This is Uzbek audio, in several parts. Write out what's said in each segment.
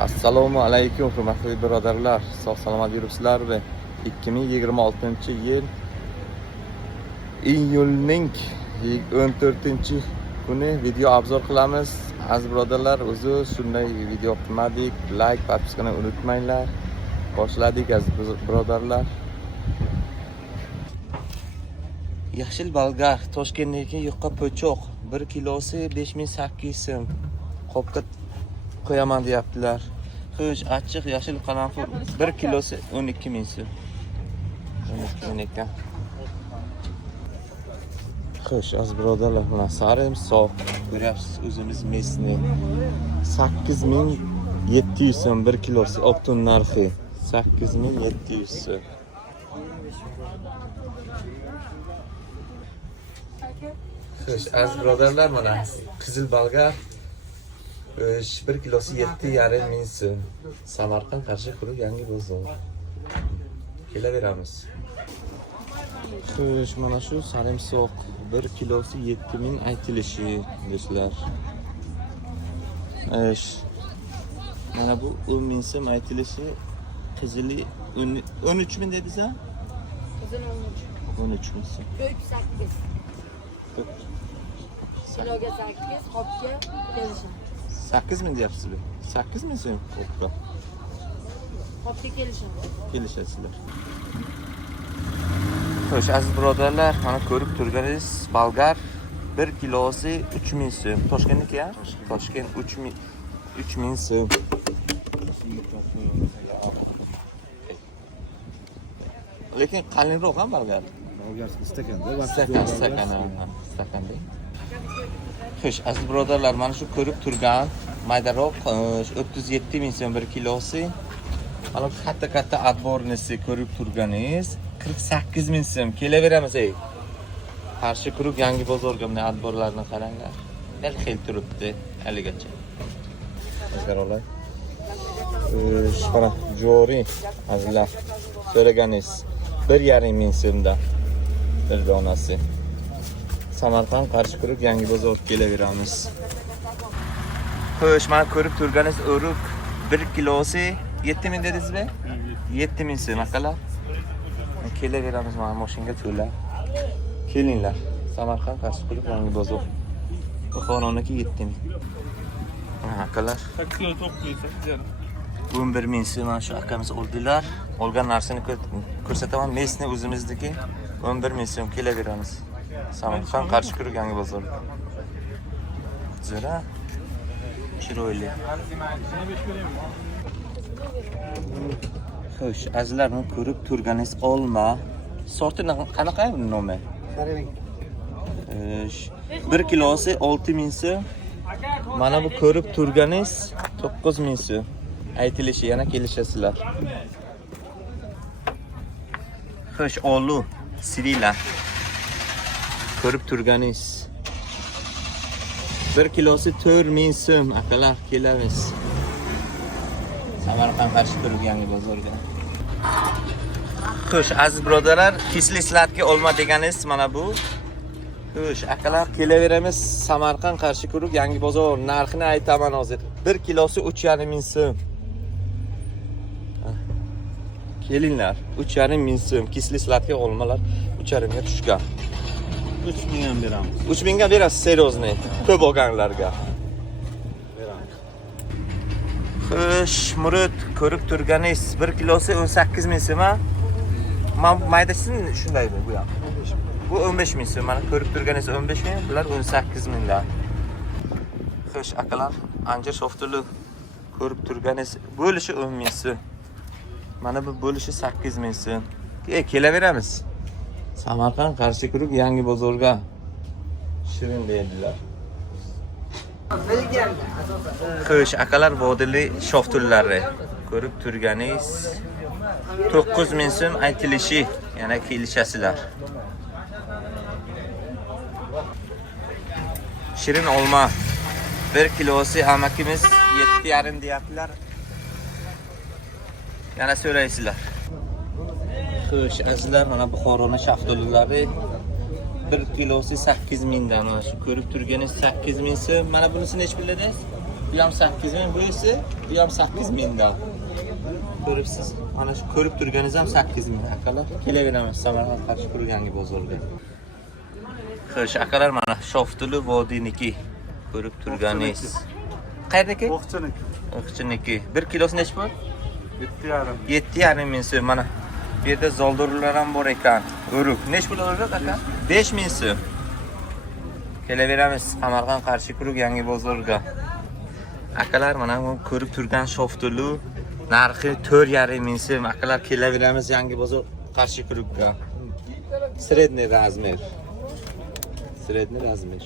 Assalomu alaykum hurmatli birodarlar. Sog' salomat yuribsizlarmi? 2026-yil iyulning 14-kuni video obzor qilamiz. Aziz birodarlar, o'zi shunday video qilmadik. Like, podpiskani unutmanglar. Boshladik aziz birodarlar. Yashil bolgar Toshkentdagi yuqa po'choq 1 kilosi 5800 so'm. Qopga qo'yaman deyaptilar. Xo'sh, achchiq yashil qaranfil 1 kilosi 12000 so'm. 12 ekan. Xo'sh, aziz birodarlar, mana sarimsoq ko'ryapsiz, o'zimiz mesni 8700 so'm 1 kilosi optun narxi 8700 so'm. Xo'sh, aziz birodarlar, mana qizil bolgar 1 kilosi 7500 so'm. Samarqand Qarshi hudud yangi bozor. Kelaveramiz. Xo'sh, mana shu sarimsoq 1 kilosi 7000 aytilishi do'stlar. Mana bu 10000 so'm aytilishi, qizili 13000 dedingiz-a? Qizil 13000 so'm. 8. Kiloga 8, qopga kelishadi. 8000 deyapsizlar. 8000 so'm qopga. Qopga kelishadi. Kelishasizlar. Xo'sh, aziz birodarlar, mana ko'rib turganingiz bolgar 1 kilosi 3000 so'm. Toshkentniki-a? Toshkent 3000 so'm. Lekin qalinroq ham bolgar. Bolgar stakanda, Stakanda. Xo'sh, aziz birodarlar, mana shu ko'rib turgan maydaroq 37000 so'm 1 kilosi. Mana katta adbornisi ko'rib turganingiz 48000 so'm. Kelaveramiz ey. Qarshi kuruk yangi bozorga bunday adborlarni qaranglar. Xil turibdi haligacha. Askarolay. Mana joriy azizlar so'raganingiz 1,5 so'mda bir donasi. Samarqand Qarshi kuruk yangi bozor kelaveramiz. Xo'sh, mana ko'rib turganingiz o'ruk 1 kilosi 7000 dedingizmi? 7000 so'm akalar. Kelaveramiz mana mashinaga to'la. Kelinglar. Samarqand Qarshi kuruk yangi bozor. Buxoroniki 7000. Akalar. 11000 so'm mana shu akamiz oldilar. Olgan narsani ko'rsataman. Mesni o'zimizniki 11000 so'm kelaveramiz. Samarqand Qarshi kuruk yangi bozor. Zira chiroyli. Xo'sh, azizlar, buni ko'rib turganingiz olma. Sorti qanaqa nomi? Xo'sh, 1 kilosi 6000 so'm. Mana bu ko'rib turganingiz 9000 so'm. Aytilishi yana kelishasizlar. Xo'sh, olu sirila ko'rib turganingiz 1 kilosi 4000 so'm akalar, kelamiz. Samarqand Qarshi kuruk yangi bozorga. Xo'sh, aziz birodarlar, kisli slatga olma deganingiz mana bu. Xo'sh, akalar, kelaveramiz. Samarqand Qarshi kuruk yangi bozor narxini aytaman hozir. 1 kilosi 3500 so'm. Kelinglar, 3500 so'm. Kisli slatga olmalar 3500 ga tushgan. 3000 ham beramiz. 3000 ga berasiz, seriozniy. Ko'p olganlarga. Xo'sh, Murod, ko'rib turganingiz 1 kilosi 18000 so'm. Maydasini shundaymi bu ham? Bu 15000 so'm. Mana ko'rib turganingiz 15000, bular 18000 lar. Xo'sh, akalar, anjir softuli ko'rib turganingiz bo'lishi 10000 so'm. Mana bu bo'lishi 8000 so'm. Kelaveramiz. Samarqand Qarshi kuruk yangi bozorga. Shirin deydilar. Xo'sh, akalar, vodili shoftullari ko'rib turganingiz 9000 so'm aytilishi, yana kelishasizlar. Shirin olma 1 kilosi amakimiz 7,5 deyaptilar. Yana so'raysizlar. Xo'sh, azizlar, mana Buxoroning shaftolilari 1 kilosi 8000 dan. Mana shu ko'rib turganingiz 8000 so'm. Mana bunisini nech pul dedingiz? Bu ham 8000 bu esa, bu ham 8000 dan. Ko'ribsiz? Mana shu ko'rib turganingiz ham 8000 akalar. Kelaveramiz Samarqand qarshi Yangi bozorga. Xo'sh, akalar mana Shoftuli vodiniki ko'rib turganingiz. Qayerdaki? O'qchiniki. O'qchiniki. 1 kilosi necha pul? 7,5. 7,5 ming so'm. Mana bu yerda zoldurlar ham bor ekan. O'ruk. Necha pul o'ruk aka? 5000 so'm. Kelaveramiz Samarqand qarshi Yangi bozorga. Akalar mana bu ko'rib turgan Shoftuli narxi 4,5 ming so'm. Akalar kelaveramiz Yangi bozor qarshi Kurukka. Sredniy razmer. Sredniy razmer.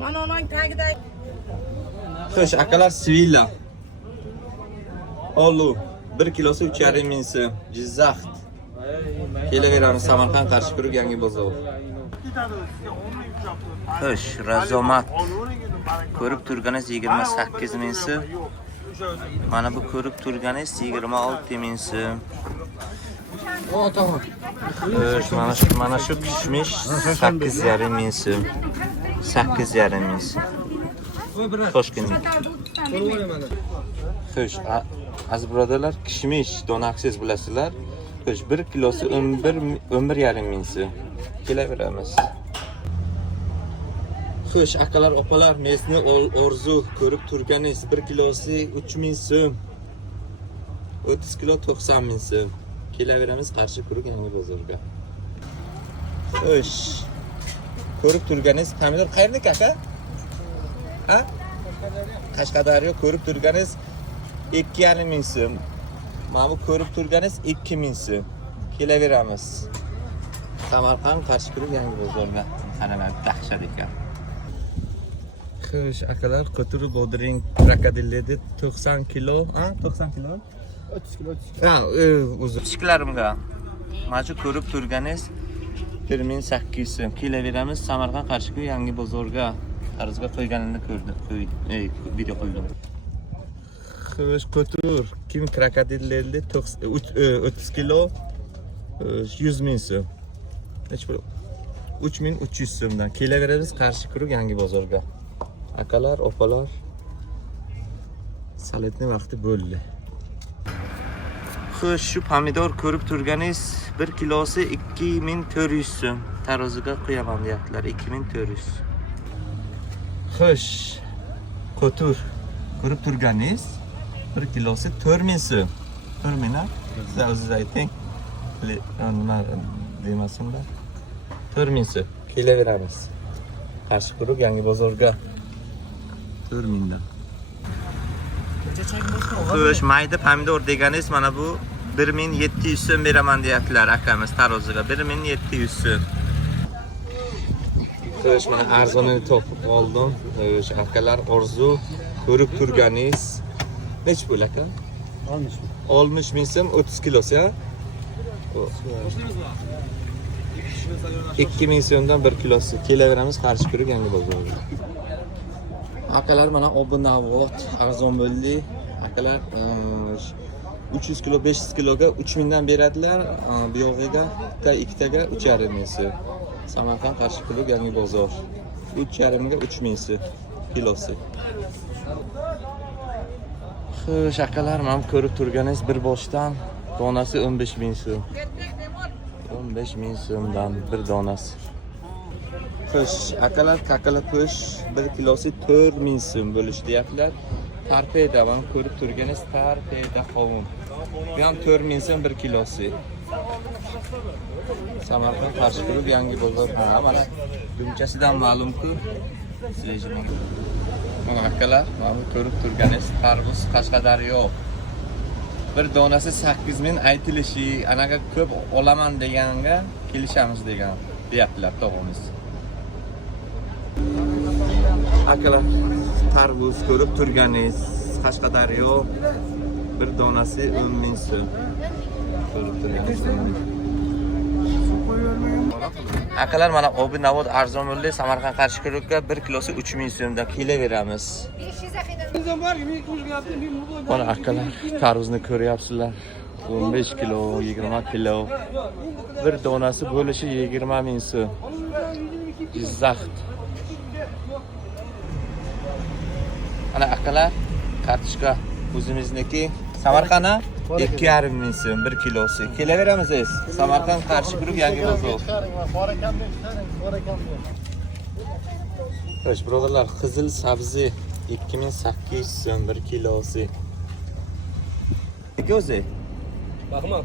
Mana uning tagida Xo'sh, akalar Svilla. Olu 1 kilosi 3,5 ming so'm. Jizzax. Kelaveramiz Samarqand qarshi Yangi bozor. Xo'sh, Razomat. Ko'rib turganingiz 28 ming so'm. Mana bu ko'rib turganingiz 26 ming so'm. Xo'sh, mana shu kishmish 8,5 ming so'm. 8,5 ming so'm. Toshkentlik. Xo'sh, aziz birodarlar, kishmish donaksiz bilasizlar. Xo'sh, 1 kilosi 11,5 ming so'm. Kelaveramiz. Xo'sh, akalar, opalar, mesni orzu ko'rib turganingiz 1 kilosi 3 ming so'm. 30 kilo 90 ming so'm. Kelaveramiz qarshi Yangi bozorga. Xo'sh. Ko'rib turganingiz pomidor qayerdaki aka? Ha? Qashqadaryo ko'rib turganingiz 2,5 ming so'm. Mana bu ko'rib turganingiz 2 ming so'm. Kelaveramiz. Samarqand qarshi Yangi bozorga. Qaralar dahshat ekan. Xo'sh, akalar, Qo'turi bodring krokodillarda 90 kilo, ha? 90 kilo? 30 kilo. Ha, uzun. Kichiklarimga. Mana shu ko'rib turganingiz 1800 so'm. Kelaveramiz Samarqand qarshi Yangi bozorga. Qarzga qo'yganimni ko'rdim. Video qo'ydim. Xo'sh, Qo'tur kim krokodillarda 30 kilo 100 ming so'm. Necha pul? 3300 so'mdan. Kelaveramiz qarshi Yangi bozorga. Akalar, opalar, salatning vaqti bo'ldi. Xo'sh, shu pomidor ko'rib turganingiz 1 kilosi 2400 so'm. Taroziga qo'yaman deyaptilar, 2400. Xo'sh, Qo'tur ko'rib turganingiz 1 kilosi 4000 so'm. 4000 ha? Siz o'zingiz ayting. Nima demasinlar? 4000 so'm. Kelaveramiz. Qarshi Yangi bozorga. 4000 dan. Xo'sh, mayda pomidor deganingiz mana bu 1700 so'm beraman deyaptilar akamiz taroziga. 1700 so'm. Xo'sh, mana arzonini topib oldim. Xo'sh, akalar, orzu ko'rib turganingiz necha pul aka? 60 ming so'm 30 kilosi, ha? 2000 so'mdan 1 kilosi. Kelaveramiz qarshi Yangi bozorga. Akalar, mana obunavot arzon bo'ldi. Akalar 300 kilo 500 kiloga 3000 dan beradilar. Bu yog'iga ikkitaga 3,5 ming so'm. Samarqand qarshi Yangi bozor. 3,5 ga 3000 so'm kilosi. Xo'sh, akalar, mana ko'rib turganingiz bir boshdan donasi 15 ming so'm. 15 ming so'mdan bir donasi. Xo'sh, akalar, kakalapush 1 kilosi 4000 so'm bo'lish deyaptilar. Tarpeda ham ko'rib turganingiz tarpeda qovun. Bu ham 4000 so'm 1 kilosi. Samarqand qarshi Yangi bozor. Mana dumchasidan ma'lumki, mana akalar, mana ko'rib turganingiz tarvuz Qashqadaryo. Bir donasi 8000 aytilishi, anaga ko'p olaman deganga kelishamiz degan deyaptilar tog'amiz. Akalar, tarvuz ko'rib turganingiz Qashqadaryo bir donasi 10 ming so'm. Ko'rib turganingiz. Akalar, mana obunavot arzon bo'ldi. Samarqand qarshi 1 kilosi 3000 so'mdan kelaveramiz. Mana akalar, tarvuzni ko'ryapsizlar. 15 kilo, 20 kilo. Bir donasi bo'lishi 20 ming so'm. Jizzax. Mana akalar, kartoshka o'zimizniki. Samarqanddan 2,5 ming so'm 1 kilosi. Kelaveramiz siz. Samarqand Qarshi guruh yangi bozor. Xo'sh, birodarlar, qizil sabzi 2800 so'm 1 kilosi. O'zi Baxmal.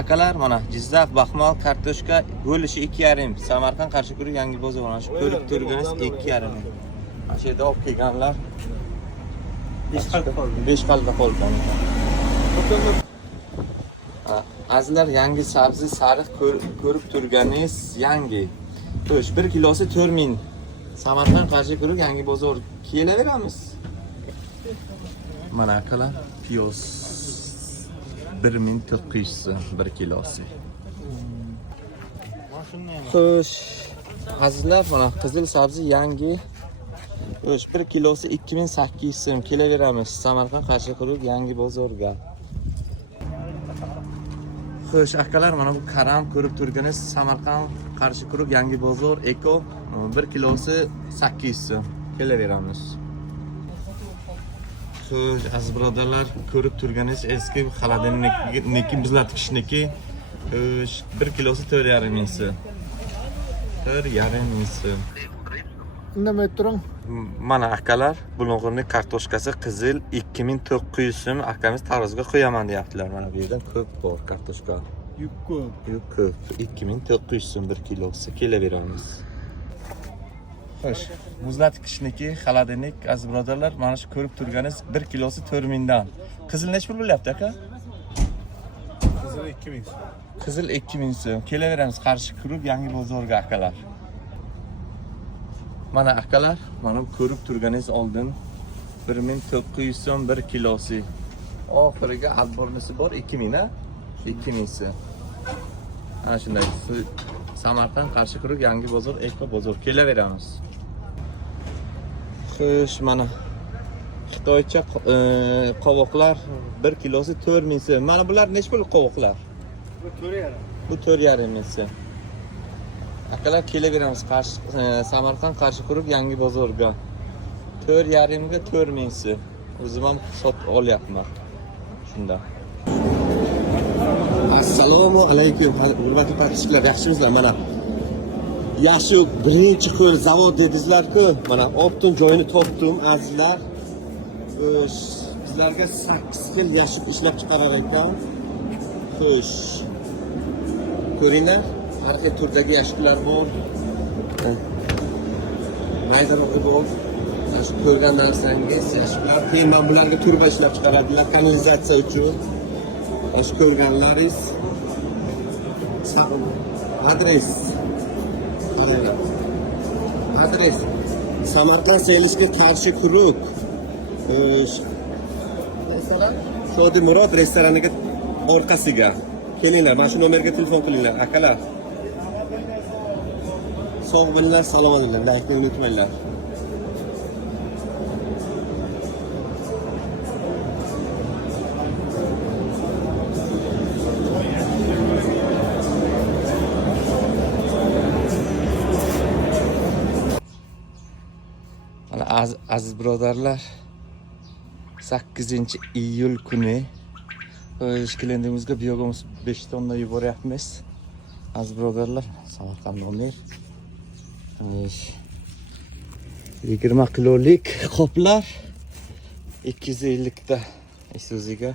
akalar mana Jizzax baxmal kartoshka bo'lishi 2,5. Samarqand Qarshi guruh yangi bozor. Mana shu ko'rib turganingiz 2,5 ming. Mana shu yerda olib kelganlar 5 qalda qolgan. Azizlar, yangi sabzi sariq ko'rib turganingiz yangi. Xo'sh, 1 kilosi 4 ming. Samarqand Qarshi guruh yangi bozor. Kelaveramiz. Mana akalar, piyoz 1900 so'm 1 kilosi. Xo'sh, azizlar, mana qizil sabzi yangi. Xo'sh, 1 kilosi 2800 so'm. Kelaveramiz. Samarqand Qarshi guruh yangi bozorga. Xo'sh, akalar, mana bu karam ko'rib turganingiz Samarqand Qarshi guruh yangi bozor eko 1 kilosi 800 so'm. Kelaveramiz. Xo'sh, aziz birodarlar, ko'rib turganingiz eski xaladiniki bizlar tikishniki. Xo'sh, 1 kilosi 4,5 ming so'm. 4,5 ming so'm. Indamay turing. Mana akalar, bulung'urning kartoshkasi qizil 2900 so'm. Akamiz tarozga qo'yaman deyaptilar. Mana bu yerda ko'p bor kartoshka. Yuk ko'p. Ko'p. 2900 so'm 1 kilosi. Kelaveramiz. Xo'sh, muzlatkichniki, xaladinlik, aziz birodarlar, mana shu ko'rib turganingiz 1 kilosi 4 mingdan. Qizil nech pul bo'lyapti aka? Qizil 2000. Qizil 2000 so'm. Kelaveramiz Qarshi guruh yangi bozorga akalar. Mana akalar, mana ko'rib turganingiz oldin 1900 so'm 1 kilosi. Oxiriga albornisi bor 2000 a? 2000 so'm. Ana shunday. Samarqand Qarshi guruh yangi bozor eko bozor. Kelaveramiz. Xo'sh, mana Xitoycha qovoqlar 1 kilosi 4000 so'm. Mana bular nech pul qovoqlar? Bu 4,5. Bu 4,5 ming so'm. Akalar, kelaveramiz Samarqand Qarshi guruh yangi bozorga. 4,5 ga 4 ming so'm. O'zim ham sotib olyapman. Shunda. Assalomu alaykum, hurmatli podpischilar, yaxshimisizlar? Mana yaxshi birinchi qo'l zavod dedingizlar-ku. Mana optim joyini topdim, azizlar. Bizlarga 8 yil yashib ishlab chiqarar ekan. Xo'sh. Ko'ringlar, har xil turdagi yashiklar bor. Maydaroq bor. Mana shu ko'rgan narsangiz yashiklar. Keyin men bularga turba ishlab chiqaradilar kanalizatsiya uchun. Mana shu ko'rganlaringiz adres. Adres Samarqand Selishga qarshi guruh. Shodi Murod restoraniga orqasiga. Kelinglar, mana shu nomerga telefon qilinglar, akalar. Sog' bo'linglar, salomat bo'linglar, like unutmanglar. Mana aziz birodarlar, 8-iyul kuni klientimizga biogomus 5 tonna yuboryapmiz. Aziz birodarlar, Samarqand nomer 20 kilolik qoplar 250 ta Isuzuga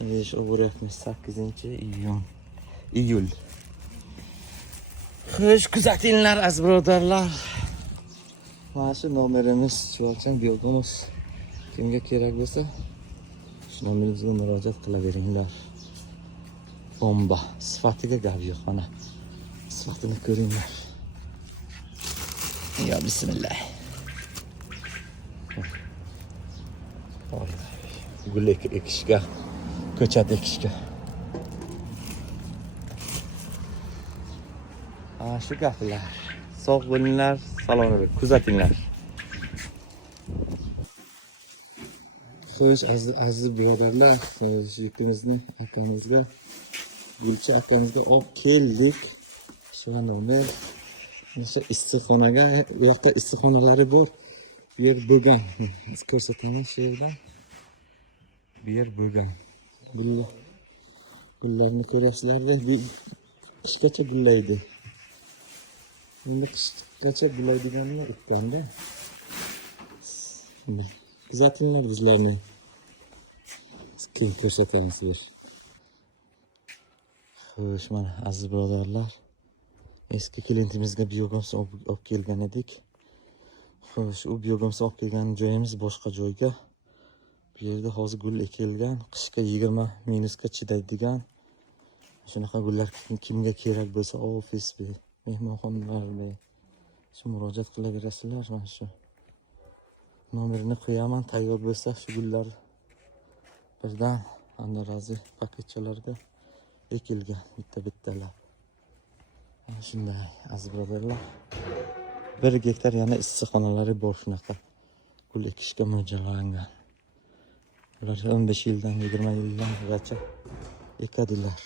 yuboryapmiz 8-iyul. Xo'sh, kuzatinglar aziz birodarlar. Mana shu nomerimiz Chuvalchang biogomus. Kimga kerak bo'lsa shu nomerimizga murojaat qilaveringlar. Bomba. Sifatiga gap yo'q, mana. Sifatini ko'ringlar. Ya bismillah. Gul ekishga, ko'chat ekishga. Shu gaplar. Sog' bo'linglar, salomat bo'ling, kuzatinglar. Xo'sh, aziz birodarlar, yigitimizni akamizga, Gulchi akamizga olib keldik. Shu nomer o'sha issiqxonaga, u yoqda issiqxonalari bor. Bu yer bo'lgan. Biz ko'rsataman shu yerdan. Bu yer bo'lgan. Gullarni ko'rasizlar-da, qishgacha gullaydi. Endi qishgacha gullaydiganini o'tganda. Kuzatinglar bizlarni. Keyin ko'rsatamiz sizlar. Xo'sh, mana aziz birodarlar, eski klientimizga biogaz olib kelgan edik. Xo'sh, u biogaz olib kelgan joyimiz boshqa joyga. Bu yerda hozir gul ekilgan, qishga 20 minusga chidaydigan. Shunaqa gullar kimga kerak bo'lsa, ofis, mehmonxonalar, shu murojaat qilaverasizlar. Mana shu nomerini qo'yaman, tayyor bo'lsa shu gullar birdan andorazi paketchalarga ekilgan bitta-bittalar. Mana shunday aziz birodarlar. 1 gektar yana issiqxonalari bor shunaqa. Gul ekishga mo'ljallangan. Ular 15 yildan 20 yildan gacha ekadilar.